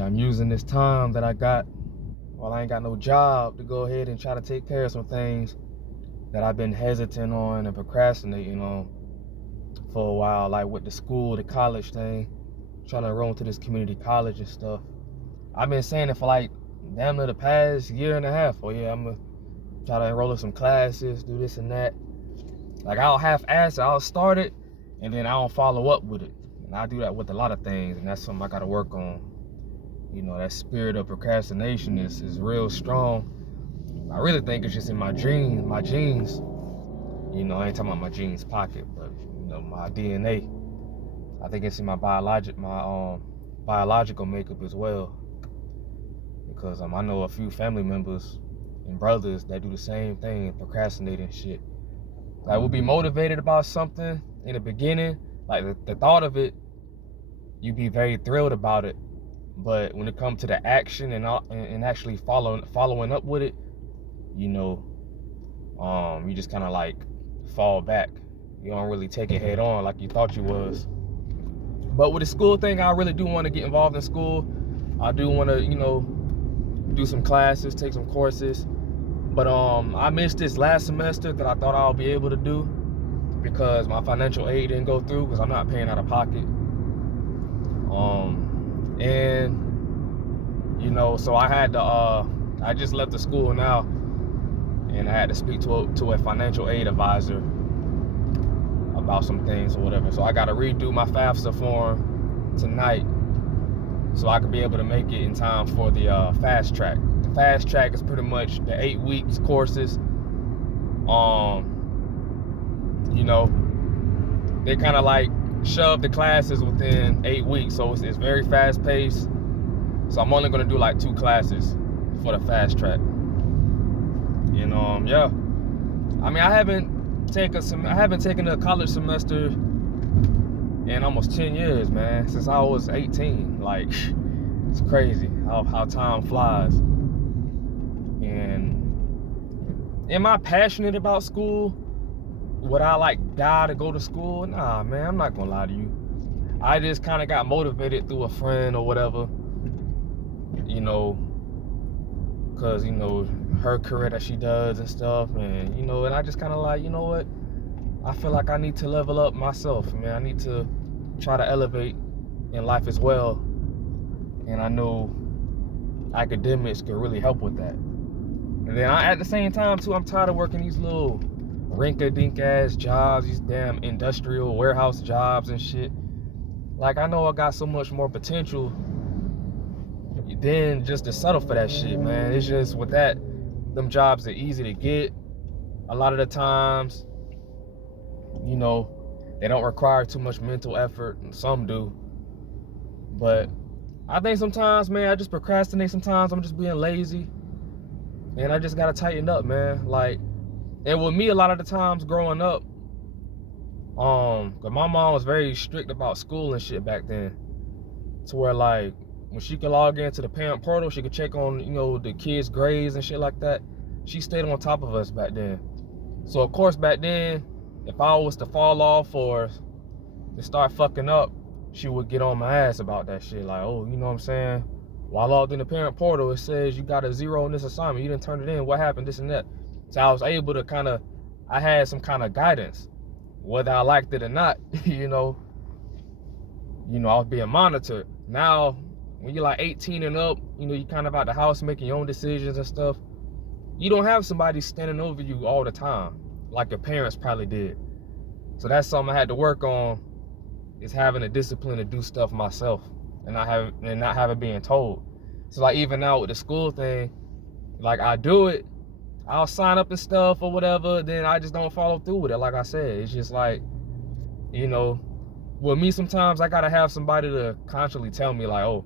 I'm using this time that I got while I ain't got no job to go ahead and try to take care of some things that I've been hesitant on and procrastinating on for a while, like with the college thing, trying to enroll into this community college and stuff. I've been saying it for like damn near the past year and a half. Oh yeah, I'm gonna try to enroll in some classes, do this and that. Like I'll half-ass it, I'll start it, and then I don't follow up with it. And I do that with a lot of things, and that's something I gotta work on. That spirit of procrastination is real strong. I really think it's just in my genes. I ain't talking about my genes pocket, but my DNA. I think it's in my biological makeup as well. Because I know a few family members and brothers that do the same thing, procrastinating shit. Like we'll be motivated about something in the beginning, like the thought of it, you'd be very thrilled about it. But when it comes to the action and actually following up with it, you just kind of like fall back. You don't really take it head on like you thought you was. But with the school thing, I really do want to get involved in school. I do want to, do some classes, take some courses. But I missed this last semester that I thought I'll be able to do because my financial aid didn't go through because I'm not paying out of pocket. So I had to, I just left the school now, and I had to speak to a financial aid advisor about some things or whatever. So I got to redo my FAFSA form tonight so I could be able to make it in time for the fast track. The fast track is pretty much the 8 weeks courses. They kind of like shove the classes within 8 weeks, so it's very fast paced. So I'm only gonna do like 2 classes for the fast track. I haven't taken a college semester in almost 10 years, man, since I was 18. Like, it's crazy how time flies. And am I passionate about school? Would I like die to go to school? Nah, man, I'm not gonna lie to you. I just kind of got motivated through a friend or whatever, because, her career that she does and stuff, and, and I just kind of like, what? I feel like I need to level up myself, man. I need to try to elevate in life as well. And I know academics could really help with that. And then at the same time, too, I'm tired of working these little rinka-dink ass jobs, these damn industrial warehouse jobs and shit. Like, I know I got so much more potential than just to settle for that shit, man. It's just with that, them jobs are easy to get. A lot of the times, they don't require too much mental effort, and some do. But I think sometimes, man, I just procrastinate sometimes. I'm just being lazy. And I just gotta tighten up, man. Like, and with me, a lot of the times growing up, cause my mom was very strict about school and shit back then. To where, like, when she could log into the parent portal, she could check on, the kids' grades and shit like that. She stayed on top of us back then. So, of course, back then, if I was to fall off or to start fucking up, she would get on my ass about that shit. Like, oh, you know what I'm saying? While I logged in the parent portal, it says you got a 0 on this assignment. You didn't turn it in. What happened? This and that. So I was able to I had some kind of guidance. Whether I liked it or not, I was being monitored. Now, when you're like 18 and up, you kind of out the house making your own decisions and stuff. You don't have somebody standing over you all the time, like your parents probably did. So that's something I had to work on, is having a discipline to do stuff myself and not have it being told. So like even now with the school thing, like I do it, I'll sign up and stuff or whatever, then I just don't follow through with it. Like I said, it's just like, with me sometimes I gotta have somebody to constantly tell me like, oh,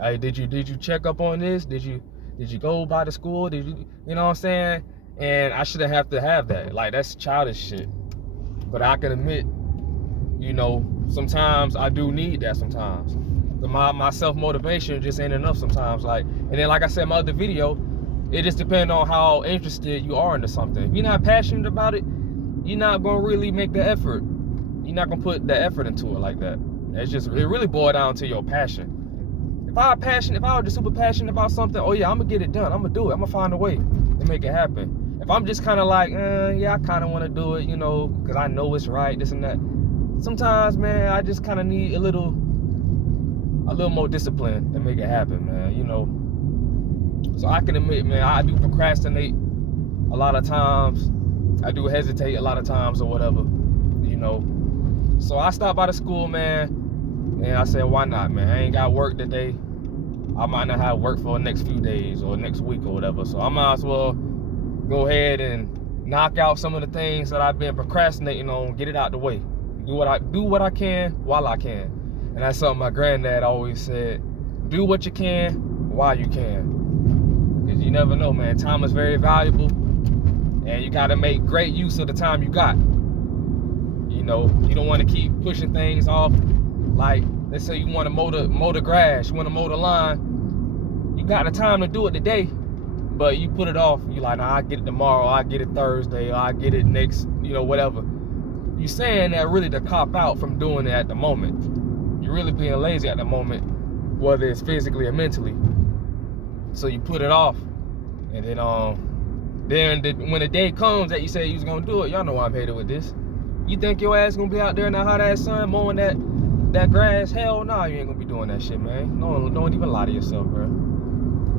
hey, did you check up on this? Did you go by the school? Did you know what I'm saying? And I shouldn't have to have that. Like, that's childish shit. But I can admit, sometimes I do need that sometimes. My self-motivation just ain't enough sometimes. Like, and then like I said in my other video, it just depends on how interested you are into something. If you're not passionate about it, you're not gonna really make the effort. You're not gonna put the effort into it like that. It really boils down to your passion. if I was just super passionate about something, oh yeah, I'm gonna get it done. I'm gonna do it. I'm gonna find a way to make it happen. If I'm just kind of like, yeah, I kind of want to do it, because I know it's right, this and that. Sometimes, man, I just kind of need a little more discipline to make it happen, man. So I can admit, man, I do procrastinate a lot of times. I do hesitate a lot of times or whatever, So I stopped by the school, man, and I said, why not, man? I ain't got work today. I might not have work for the next few days or next week or whatever. So I might as well go ahead and knock out some of the things that I've been procrastinating on, get it out the way. Do what I can while I can. And that's something my granddad always said. Do what you can while you can. Because you never know, man. Time is very valuable. And you got to make great use of the time you got. You don't want to keep pushing things off. Like, let's say you want to mow the grass, you want to mow the lawn. You got the time to do it today, but you put it off. You like, nah, I'll get it tomorrow, I'll get it Thursday, or I'll get it next, whatever. You saying that really to cop out from doing it at the moment. You're really being lazy at the moment, whether it's physically or mentally. So you put it off, and then when the day comes that you say you was gonna do it, y'all know I'm hated with this. You think your ass gonna be out there in that hot ass sun mowing that grass? Hell no, you ain't gonna be doing that shit, man. Don't even lie to yourself, bro.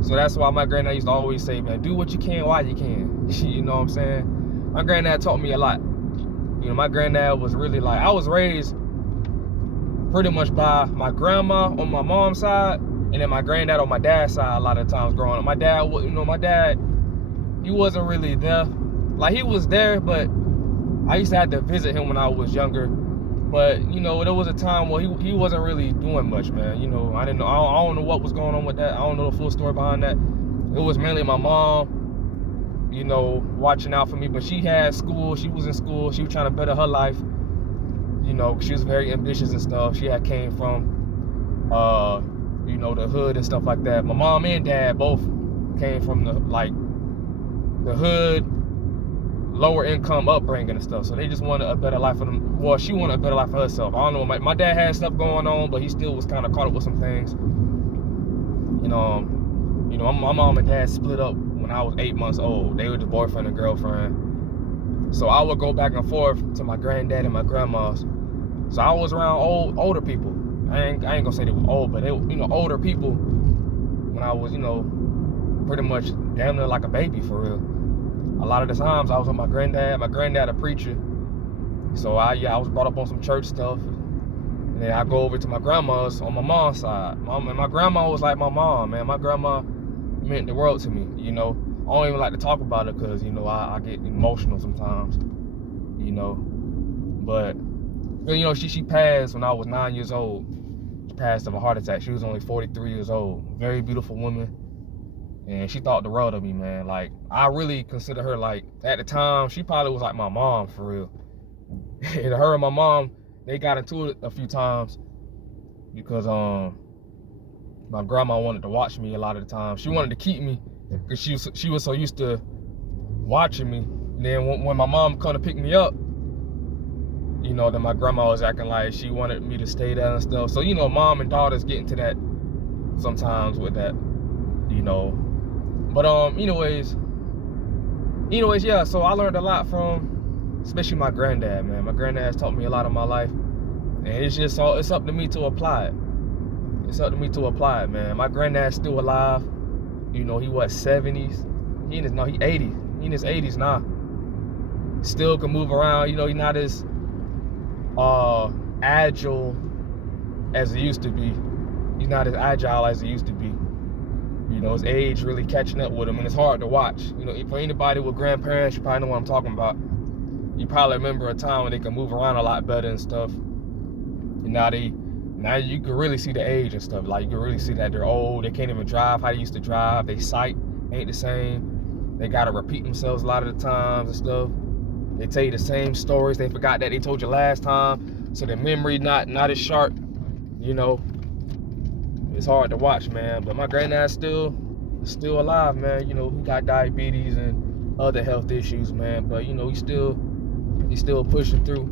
So that's why my granddad used to always say, man, do what you can while you can. You know what I'm saying? My granddad taught me a lot. My granddad was really like, I was raised pretty much by my grandma on my mom's side, and then my granddad on my dad's side a lot of times growing up. My dad, he wasn't really there. Like, he was there, but I used to have to visit him when I was younger. But, there was a time where he wasn't really doing much, man. I didn't know, I don't know what was going on with that. I don't know the full story behind that. It was mainly my mom, watching out for me. But she had school, she was in school, she was trying to better her life. She was very ambitious and stuff. She had came from, the hood and stuff like that. My mom and dad both came from the hood, lower income upbringing and stuff. So they just wanted a better life for them. Well, she wanted a better life for herself. I don't know. My dad had stuff going on, but he still was kind of caught up with some things. My mom and dad split up when I was 8 months old. They were just boyfriend and girlfriend. So I would go back and forth to my granddad and my grandma's. So I was around older people. I ain't gonna say they were old, but they were, older people when I was, pretty much damn near like a baby for real. A lot of the times I was with my granddad a preacher. So I was brought up on some church stuff. And then I go over to my grandma's on my mom's side. And my grandma was like my mom, man. My grandma meant the world to me, I don't even like to talk about it because, I get emotional sometimes, But, she passed when I was 9 years old. She passed of a heart attack. She was only 43 years old. Very beautiful woman. And she thought the world of me, man. Like, I really consider her, like, at the time, she probably was like my mom, for real. And her and my mom, they got into it a few times because my grandma wanted to watch me a lot of the time. She wanted to keep me because she was so used to watching me. And then when my mom come to pick me up, then my grandma was acting like she wanted me to stay there and stuff. So, mom and daughters get into that sometimes with that, But anyways, yeah, so I learned a lot from especially my granddad, man. My granddad has taught me a lot of my life. And it's up to me to apply it. It's up to me to apply it, man. My granddad's still alive. He what, 70s? He 80. He in his 80s now. Still can move around. He's not as agile as he used to be. He's not as agile as he used to be. His age really catching up with him, and it's hard to watch. For anybody with grandparents, you probably know what I'm talking about. You probably remember a time when they could move around a lot better and stuff. And now you can really see the age and stuff. Like, you can really see that they're old. They can't even drive how they used to drive. Their sight ain't the same. They gotta repeat themselves a lot of the times and stuff. They tell you the same stories. They forgot that they told you last time. So their memory not as sharp. It's hard to watch, man. But my granddad's still alive, man. He got diabetes and other health issues, man. But he's still pushing through.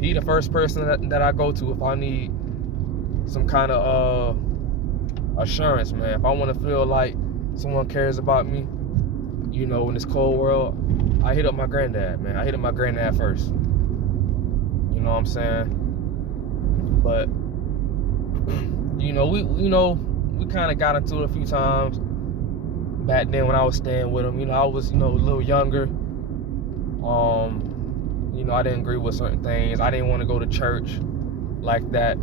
He the first person that I go to if I need some kind of assurance, man. If I want to feel like someone cares about me, you know, in this cold world, I hit up my granddad, man. I hit up my granddad first. You know what I'm saying? But you know, we kind of got into it a few times back then when I was staying with him. You know, I was, you know, a little younger. You know, I didn't agree with certain things. I didn't want to go to church like that.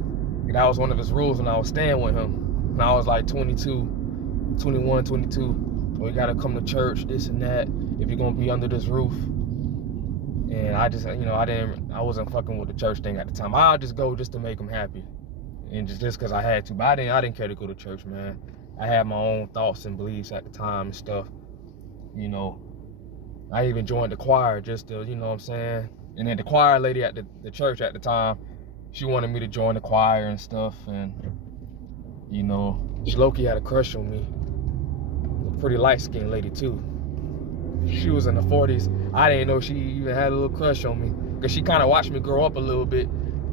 That was one of his rules when I was staying with him. When I was like 22, 21, 22. We gotta come to church, this and that, if you're gonna be under this roof. And I just, you know, I wasn't fucking with the church thing at the time. I'll just go just to make him happy. And just cause I had to. But I didn't care to go to church, man. I had my own thoughts and beliefs at the time and stuff. You know, I even joined the choir just to, you know what I'm saying? And then the choir lady at the church at the time, she wanted me to join the choir and stuff. And, you know, she low-key had a crush on me. A pretty light-skinned lady, too. She was in the 40s. I didn't know she even had a little crush on me. Because she kind of watched me grow up a little bit.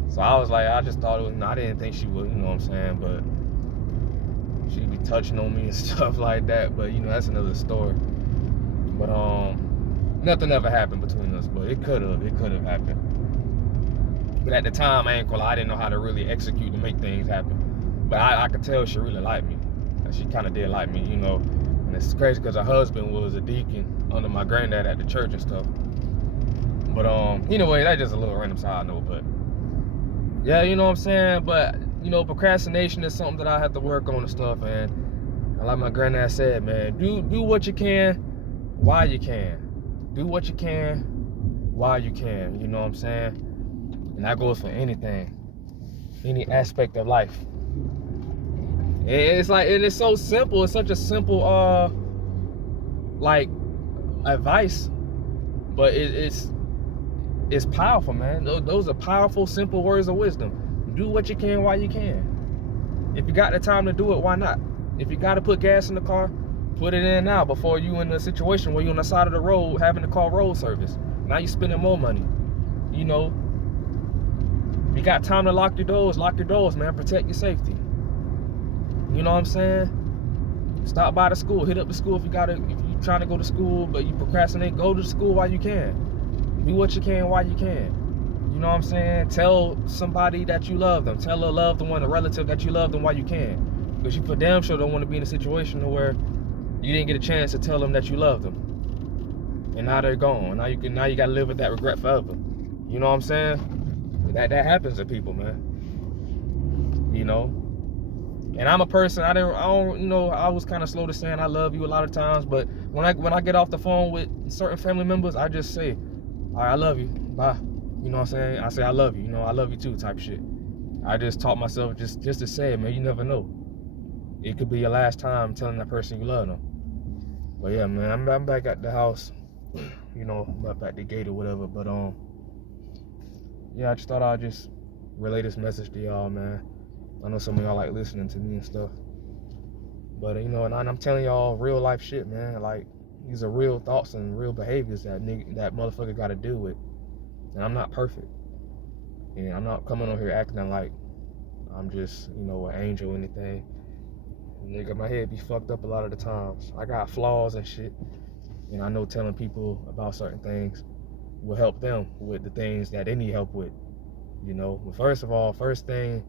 So I was like, I just thought it was, I didn't think she would, you know what I'm saying? But she'd be touching on me and stuff like that. But, you know, that's another story. But, nothing ever happened between us, but it could have happened. But at the time, I didn't know how to really execute to make things happen. But I could tell she really liked me. And she kind of did like me, you know. And it's crazy because her husband was a deacon under my granddad at the church and stuff. But anyway, that's just a little random side note. But yeah, you know what I'm saying. But you know, procrastination is something that I have to work on and stuff. And like my granddad said, man, do what you can while you can. Do what you can while you can. You know what I'm saying. And that goes for anything, any aspect of life. And it's like, and it's so simple. It's such a simple, like, advice, but it's powerful, man. Those are powerful, simple words of wisdom. Do what you can while you can. If you got the time to do it, why not? If you got to put gas in the car, put it in now before you in a situation where you're on the side of the road having to call road service. Now you're spending more money. You know, if you got time to lock your doors, man. Protect your safety. You know what I'm saying? Stop by the school. Hit up the school if you're trying to go to school, but you procrastinate, go to school while you can. Do what you can while you can. You know what I'm saying? Tell somebody that you love them. Tell a loved one, a relative that you love them while you can. Because you for damn sure don't want to be in a situation where you didn't get a chance to tell them that you love them. And now they're gone. Now you gotta live with that regret forever. You know what I'm saying? That happens to people, man. You know? And I'm a person, I don't, you know, I was kind of slow to saying I love you a lot of times, but when I get off the phone with certain family members, I just say, all right, I love you, bye. You know what I'm saying? I say I love you, you know, I love you too, type shit. I just taught myself just to say it, man. You never know. It could be your last time telling that person you love them. But yeah, man, I'm back at the house, you know, up at the gate or whatever. But yeah, I just thought I'd just relay this message to y'all, man. I know some of y'all like listening to me and stuff. But you know, and I'm telling y'all real life shit, man. Like, these are real thoughts and real behaviors that motherfucker got to deal with. And I'm not perfect. And I'm not coming on here acting like I'm just, you know, an angel or anything. Nigga, my head be fucked up a lot of the times. I got flaws and shit. And I know telling people about certain things will help them with the things that they need help with. You know, but first thing,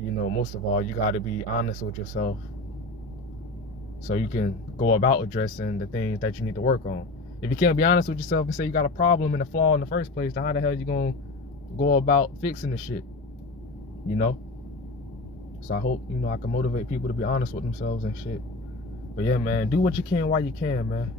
you know, most of all, you got to be honest with yourself so you can go about addressing the things that you need to work on. If you can't be honest with yourself and say you got a problem and a flaw in the first place, then how the hell you gonna go about fixing the shit? You know? So I hope, you know, I can motivate people to be honest with themselves and shit. But yeah, man, do what you can while you can, man.